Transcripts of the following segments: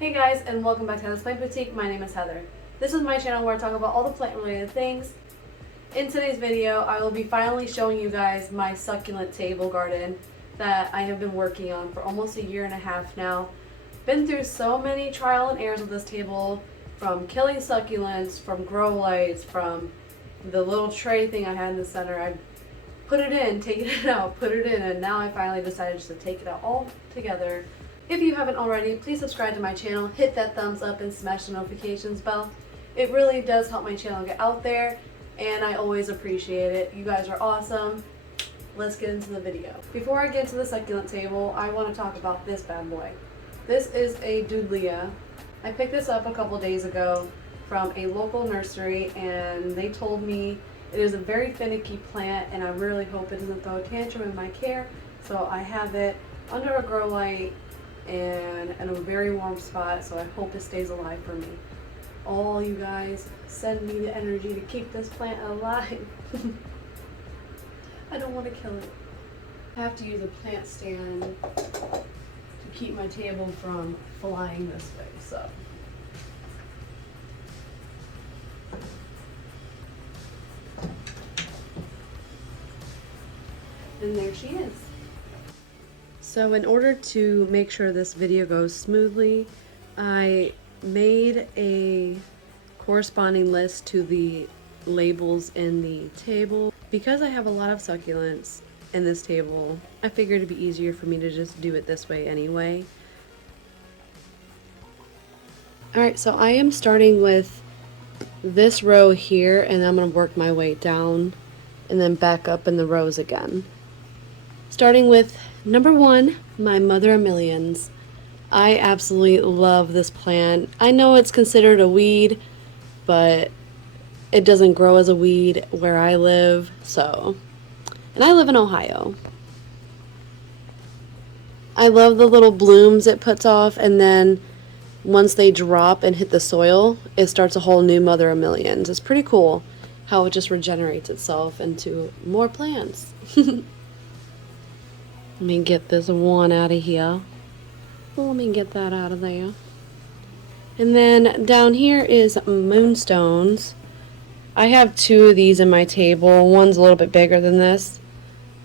Hey guys, and welcome back to Heather's Plant Boutique. My name is Heather. This is my channel where I talk about all the plant related things. In today's video, I will be finally showing you guys my succulent table garden that I have been working on for almost a year and a half now. Been through so many trial and errors with this table, from killing succulents, from grow lights, from the little tray thing I had in the center. I put it in, taken it out, put it in, and now I finally decided just to take it out all together. If you haven't already, please subscribe to my channel, hit that thumbs up, and smash the notifications bell. It really does help my channel get out there, and I always appreciate it. You guys are awesome. Let's get into the video. Before I get to the succulent table, I want to talk about this bad boy. This is a Dudleya. I picked this up a couple days ago from a local nursery, and they told me it is a very finicky plant, and I really hope it doesn't throw a tantrum in my care. So I have it under a grow light and in a very warm spot, so I hope it stays alive for me. All you guys, send me the energy to keep this plant alive. I don't want to kill it. I have to use a plant stand to keep my table from flying this way, so. And there she is. So in order to make sure this video goes smoothly, I made a corresponding list to the labels in the table. Because I have a lot of succulents in this table, I figured it'd be easier for me to just do it this way anyway. Alright, so I am starting with this row here, and I'm going to work my way down and then back up in the rows again. Starting with number 1, my Mother of Millions. I absolutely love this plant. I know it's considered a weed, but it doesn't grow as a weed where I live, so. And I live in Ohio. I love the little blooms it puts off, and then once they drop and hit the soil, it starts a whole new Mother of Millions. It's pretty cool how it just regenerates itself into more plants. Let me get this one out of here. Let me get that out of there. And then down here is Moonstones. I have 2 of these in my table. One's a little bit bigger than this,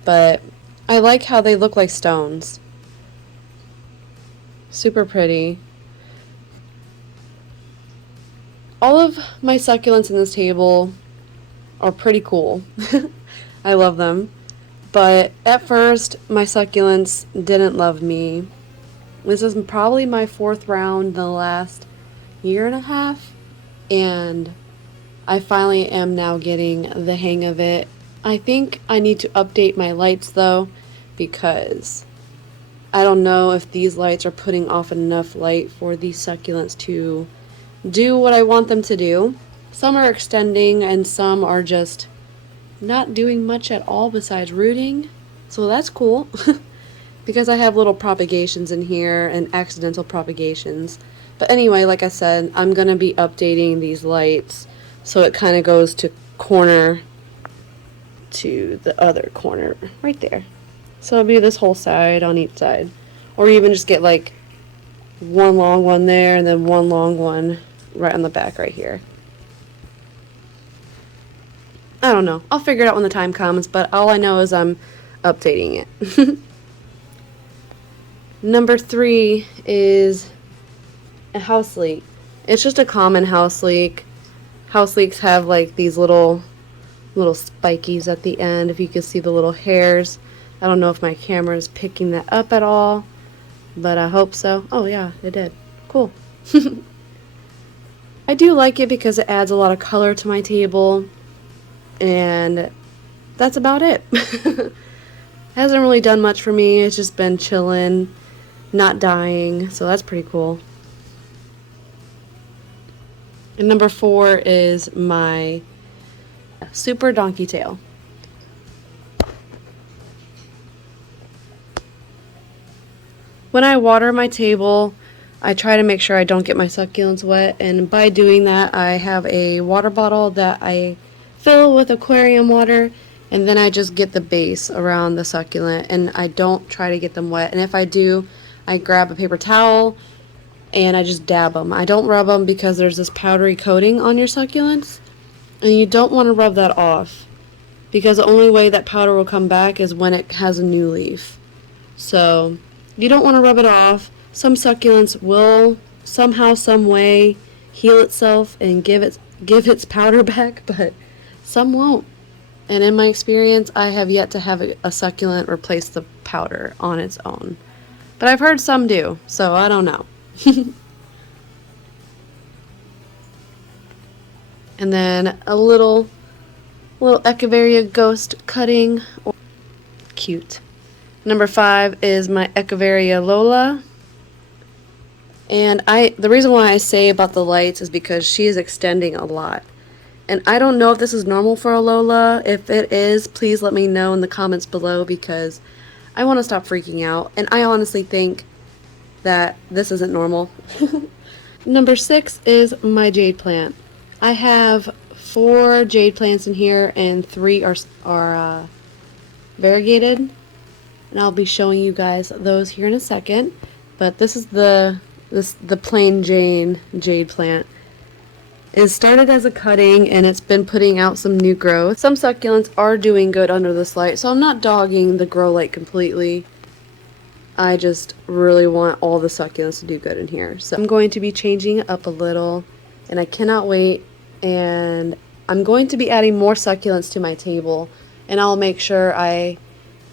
but I like how they look like stones. Super pretty. All of my succulents in this table are pretty cool. I love them. But at first, my succulents didn't love me. This is probably my 4th round in the last year and a half, and I finally am now getting the hang of it. I think I need to update my lights though, because I don't know if these lights are putting off enough light for these succulents to do what I want them to do. Some are extending and some are just not doing much at all besides rooting, so that's cool. Because I have little propagations in here and accidental propagations. But anyway, like I said, I'm going to be updating these lights so it kind of goes to corner to the other corner right there. So it'll be this whole side on each side. Or even just get like one long one there and then one long one right on the back right here. I don't know. I'll figure it out when the time comes, but all I know is I'm updating it. Number 3 is a house leek. It's just a common house leek. House leeks have like these little spikies at the end, if you can see the little hairs. I don't know if my camera is picking that up at all, but I hope so. Oh yeah, it did. Cool. I do like it because it adds a lot of color to my table. And that's about it. Hasn't really done much for me. It's just been chilling, not dying, so that's pretty cool. And number 4 is my Super Donkey Tail. When I water my table, I try to make sure I don't get my succulents wet, and by doing that, I have a water bottle that I fill with aquarium water, and then I just get the base around the succulent, and I don't try to get them wet. And if I do, I grab a paper towel and I just dab them. I don't rub them because there's this powdery coating on your succulents, and you don't want to rub that off because the only way that powder will come back is when it has a new leaf. So you don't want to rub it off. Some succulents will somehow, some way heal itself and give its powder back, but some won't. And in my experience, I have yet to have a succulent replace the powder on its own. But I've heard some do, so I don't know. And then a little Echeveria ghost cutting. Cute. Number 5 is my Echeveria Lola. And the reason why I say about the lights is because she is extending a lot. And I don't know if this is normal for a Lola. If it is, please let me know in the comments below because I want to stop freaking out. And I honestly think that this isn't normal. Number 6 is my Jade Plant. I have 4 Jade Plants in here and 3 are variegated. And I'll be showing you guys those here in a second. But this is the plain Jade Plant. It started as a cutting and it's been putting out some new growth. Some succulents are doing good under this light, so I'm not dogging the grow light completely. I just really want all the succulents to do good in here. So I'm going to be changing it up a little and I cannot wait. And I'm going to be adding more succulents to my table and I'll make sure I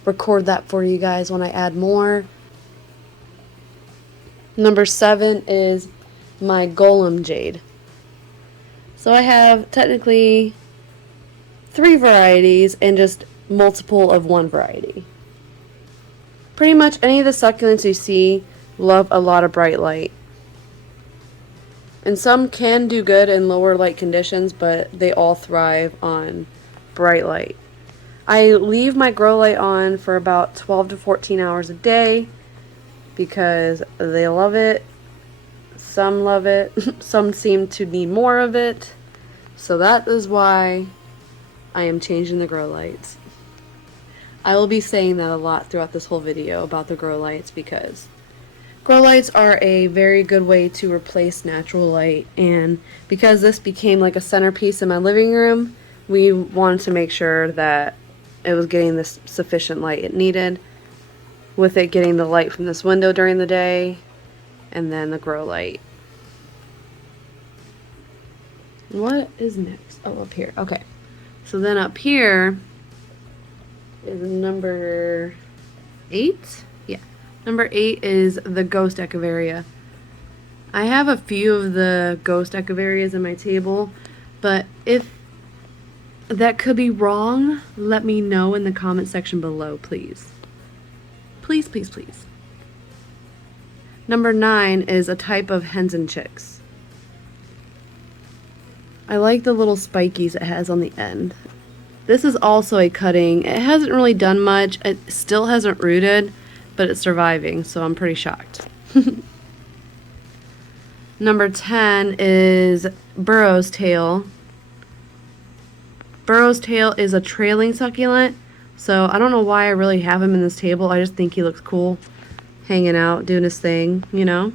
record that for you guys when I add more. Number 7 is my Golem Jade. So I have technically 3 varieties and just multiple of one variety. Pretty much any of the succulents you see love a lot of bright light. And some can do good in lower light conditions, but they all thrive on bright light. I leave my grow light on for about 12 to 14 hours a day because they love it. Some love it. Some seem to need more of it. So that is why I am changing the grow lights. I will be saying that a lot throughout this whole video about the grow lights because grow lights are a very good way to replace natural light, and because this became like a centerpiece in my living room, we wanted to make sure that it was getting the sufficient light it needed, with it getting the light from this window during the day and then the grow light. What is next? Oh, up here. Okay. So then up here is number 8. Yeah. Number 8 is the Ghost Echeveria. I have a few of the Ghost Echeverias in my table, but if that could be wrong, let me know in the comment section below, please. Please, please, please. Number 9 is a type of hens and chicks. I like the little spikies it has on the end. This is also a cutting. It hasn't really done much. It still hasn't rooted, but it's surviving, so I'm pretty shocked. Number 10 is Burroughs Tail. Burroughs Tail is a trailing succulent, so I don't know why I really have him in this table. I just think he looks cool, hanging out, doing his thing, you know?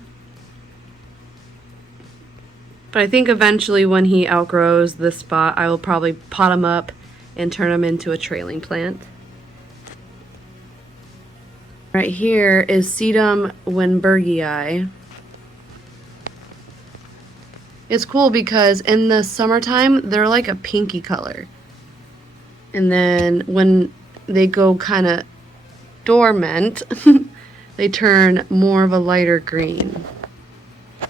But I think eventually when he outgrows this spot, I will probably pot him up and turn him into a trailing plant. Right here is Sedum Wenbergii. It's cool because in the summertime, they're like a pinky color. And then when they go kind of dormant, they turn more of a lighter green.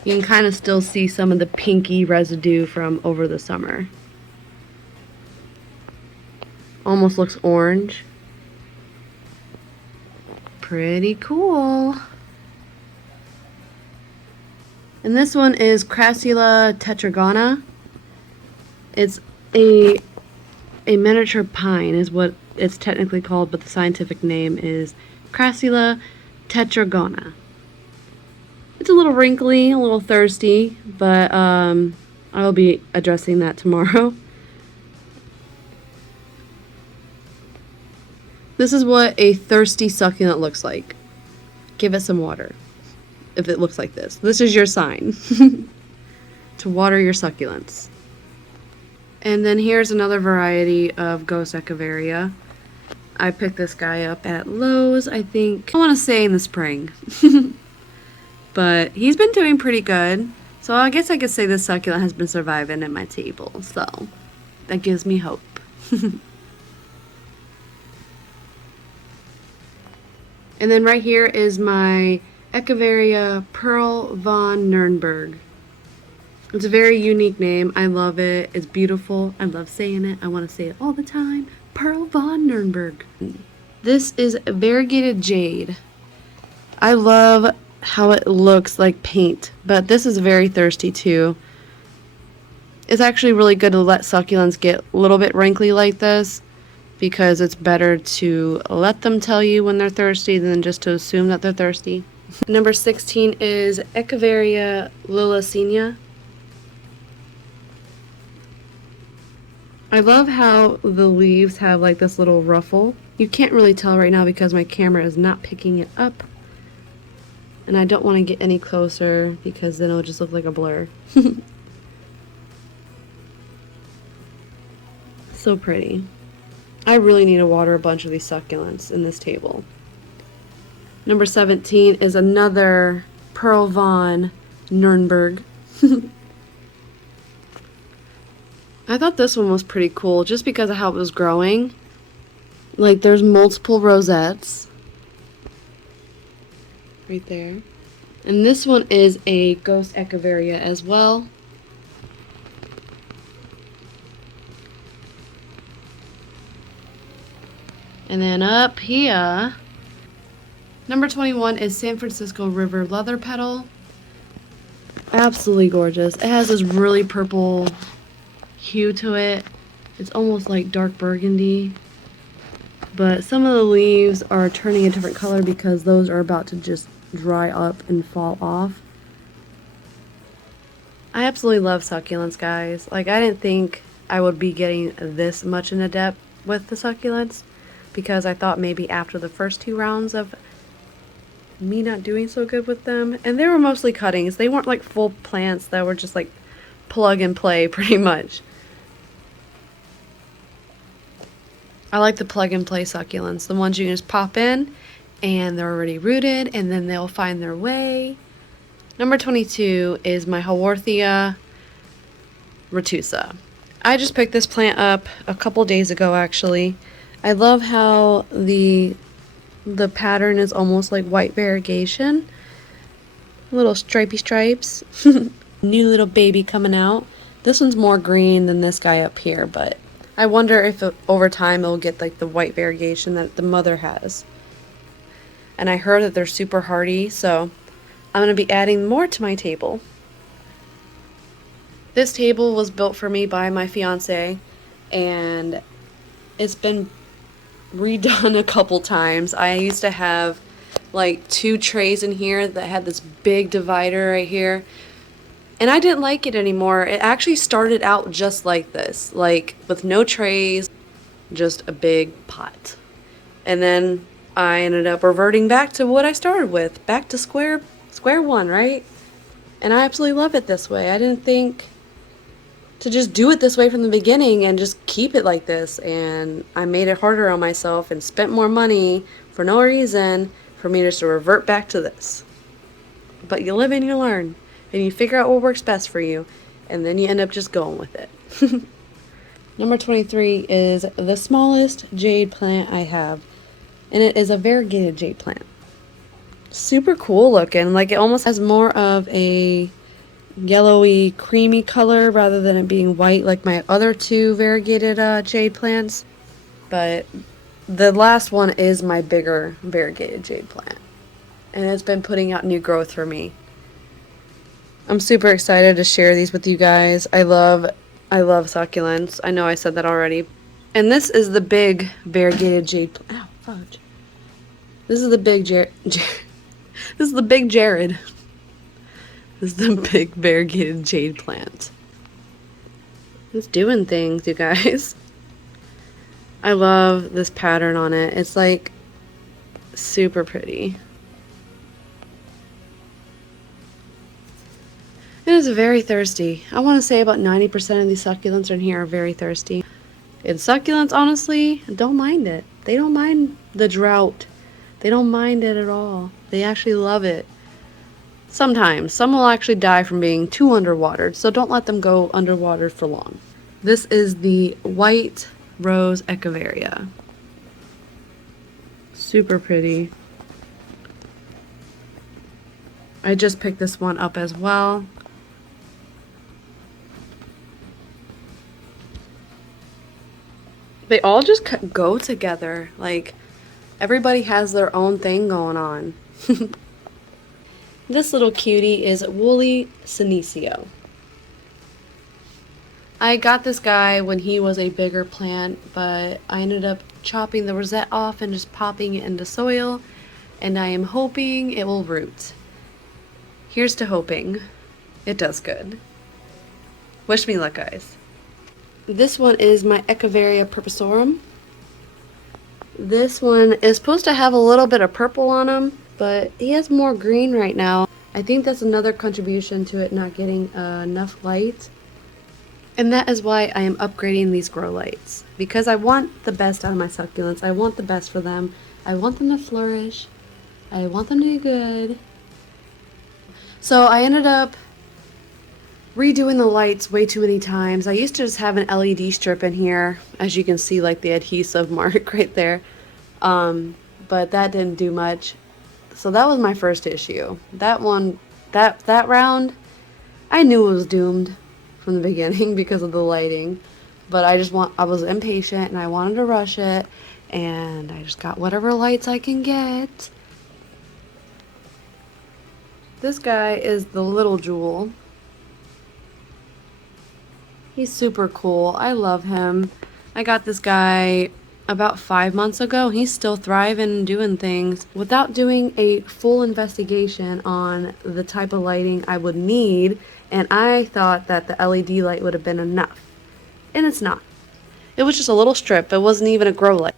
You can kind of still see some of the pinky residue from over the summer. Almost looks orange. Pretty cool. And this one is Crassula Tetragona. It's a miniature pine is what it's technically called, but the scientific name is Crassula Tetragona. It's a little wrinkly, a little thirsty, but I'll be addressing that tomorrow. This is what a thirsty succulent looks like. Give it some water. if it looks like this. This is your sign to water your succulents. And then here's another variety of Ghost Echeveria. I picked this guy up at Lowe's, I think, I want to say in the spring. But he's been doing pretty good. So I guess I could say this succulent has been surviving at my table. So that gives me hope. And then right here is my Echeveria Pearl von Nernberg. It's a very unique name. I love it. It's beautiful. I love saying it. I want to say it all the time. Pearl von Nernberg. This is variegated jade. I love how it looks like paint, but this is very thirsty too. It's actually really good to let succulents get a little bit wrinkly like this, because it's better to let them tell you when they're thirsty than just to assume that they're thirsty. Number 16 is Echeveria Lilacenia. I love how the leaves have like this little ruffle. You can't really tell right now because my camera is not picking it up. And I don't want to get any closer because then it'll just look like a blur. So pretty. I really need to water a bunch of these succulents in this table. Number 17 is another Pearl von Nernberg. I thought this one was pretty cool just because of how it was growing. Like there's multiple rosettes. Right there. And this one is a Ghost Echeveria as well. And then up here, number 21 is San Francisco River Leather Petal. Absolutely gorgeous. It has this really purple hue to it. It's almost like dark burgundy. But some of the leaves are turning a different color because those are about to just dry up and fall off. I absolutely love succulents, guys. Like, I didn't think I would be getting this much into depth with the succulents, because I thought maybe after the first 2 rounds of me not doing so good with them, and they were mostly cuttings. They weren't like full plants that were just like plug and play pretty much. I like the plug and play succulents, the ones you can just pop in and they're already rooted and then they'll find their way. Number 22 is my Haworthia Retusa. I just picked this plant up a couple days ago actually. I love how the pattern is almost like white variegation. Little stripy stripes. New little baby coming out. This one's more green than this guy up here, but I wonder if over time it'll get like the white variegation that the mother has. And I heard that they're super hardy, so I'm going to be adding more to my table. This table was built for me by my fiance, and it's been redone a couple times. I used to have like 2 trays in here that had this big divider right here, and I didn't like it anymore. It actually started out just like this, like with no trays, just a big pot. And then I ended up reverting back to what I started with, back to square one, right? And I absolutely love it this way. I didn't think to just do it this way from the beginning and just keep it like this, and I made it harder on myself and spent more money for no reason for me just to revert back to this. But you live and you learn, and you figure out what works best for you, and then you end up just going with it. Number 23 is the smallest jade plant I have, and it is a variegated jade plant. Super cool looking, like it almost has more of a yellowy creamy color rather than it being white like my other 2 variegated jade plants. But the last one is my bigger variegated jade plant, and it's been putting out new growth for me. I'm super excited to share these with you guys. I love succulents. I know I said that already. And this is the big variegated jade plant. Ow, fudge. This is the big this is the big Jared. This is the big variegated jade plant. It's doing things, you guys. I love this pattern on it. It's like super pretty. It is very thirsty. I want to say about 90% of these succulents in here are very thirsty. And succulents, honestly, don't mind it. They don't mind the drought. They don't mind it at all. They actually love it. Sometimes. Some will actually die from being too underwatered, so don't let them go underwater for long. This is the white rose Echeveria. Super pretty. I just picked this one up as well. They all just go together. Like, everybody has their own thing going on. This little cutie is woolly Cenicio. I got this guy when he was a bigger plant, but I ended up chopping the rosette off and just popping it into soil, and I am hoping it will root. Here's to hoping. It does good. Wish me luck, guys. This one is my Echeveria purpusorum. This one is supposed to have a little bit of purple on him, but he has more green right now. I think that's another contribution to it not getting enough light. And that is why I am upgrading these grow lights. Because I want the best out of my succulents. I want the best for them. I want them to flourish. I want them to do good. So I ended up redoing the lights way too many times. I used to just have an LED strip in here. As you can see, like the adhesive mark right there. But that didn't do much. So that was my first issue. That one, that round, I knew it was doomed from the beginning because of the lighting. But I was impatient and I wanted to rush it, and I just got whatever lights I can get. This guy is the little jewel. He's super cool. I love him. I got this guy about 5 months ago. He's still thriving and doing things. Without doing a full investigation on the type of lighting I would need, and I thought that the LED light would have been enough. And it's not. It was just a little strip. It wasn't even a grow light.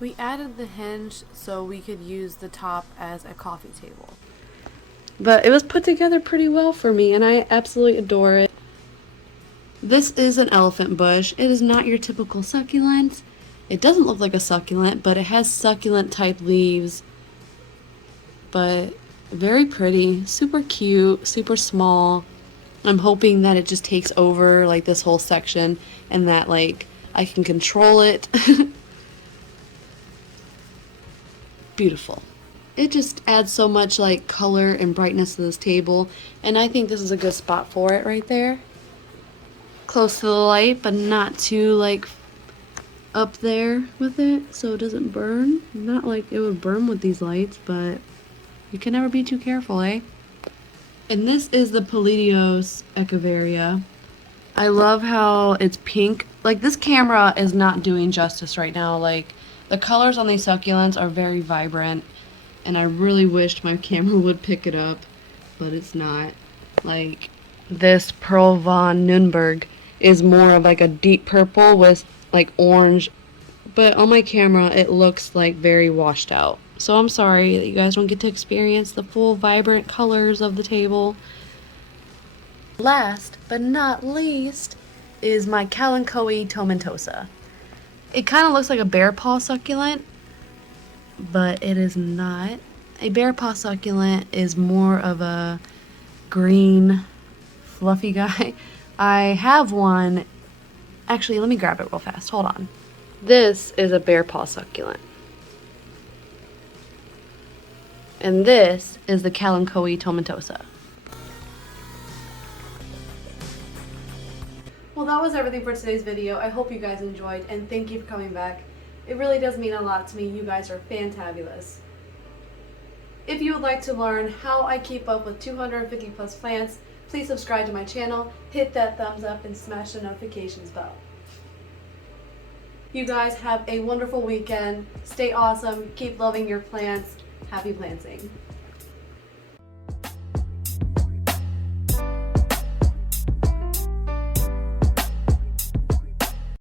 We added the hinge so we could use the top as a coffee table. But it was put together pretty well for me, and I absolutely adore it. This is an elephant bush. It is not your typical succulent. It doesn't look like a succulent, but it has succulent type leaves. But very pretty, super cute, super small. I'm hoping that it just takes over like this whole section and that like I can control it. Beautiful. It just adds so much like color and brightness to this table, and I think this is a good spot for it right there. Close to the light, but not too like up there with it so it doesn't burn. Not like it would burn with these lights, but you can never be too careful, eh? And this is the Pallidios Echeveria. I love how it's pink. Like, this camera is not doing justice right now. Like, the colors on these succulents are very vibrant, and I really wished my camera would pick it up, but it's not. Like, this Pearl von Nernberg is more of like a deep purple with like orange, but on my camera it looks like very washed out. So I'm sorry that you guys don't get to experience the full vibrant colors of the table. Last but not least is my Kalanchoe Tomentosa. It kind of looks like a bear paw succulent, but it is not. A bear paw succulent is more of a green, fluffy guy. I have one. Actually, let me grab it real fast. Hold on. This is a bear paw succulent. And this is the Kalanchoe Tomentosa. Well, that was everything for today's video. I hope you guys enjoyed, and thank you for coming back. It really does mean a lot to me. You guys are fantabulous. If you would like to learn how I keep up with 250 plus plants, please subscribe to my channel, hit that thumbs up, and smash the notifications bell. You guys have a wonderful weekend. Stay awesome. Keep loving your plants. Happy planting.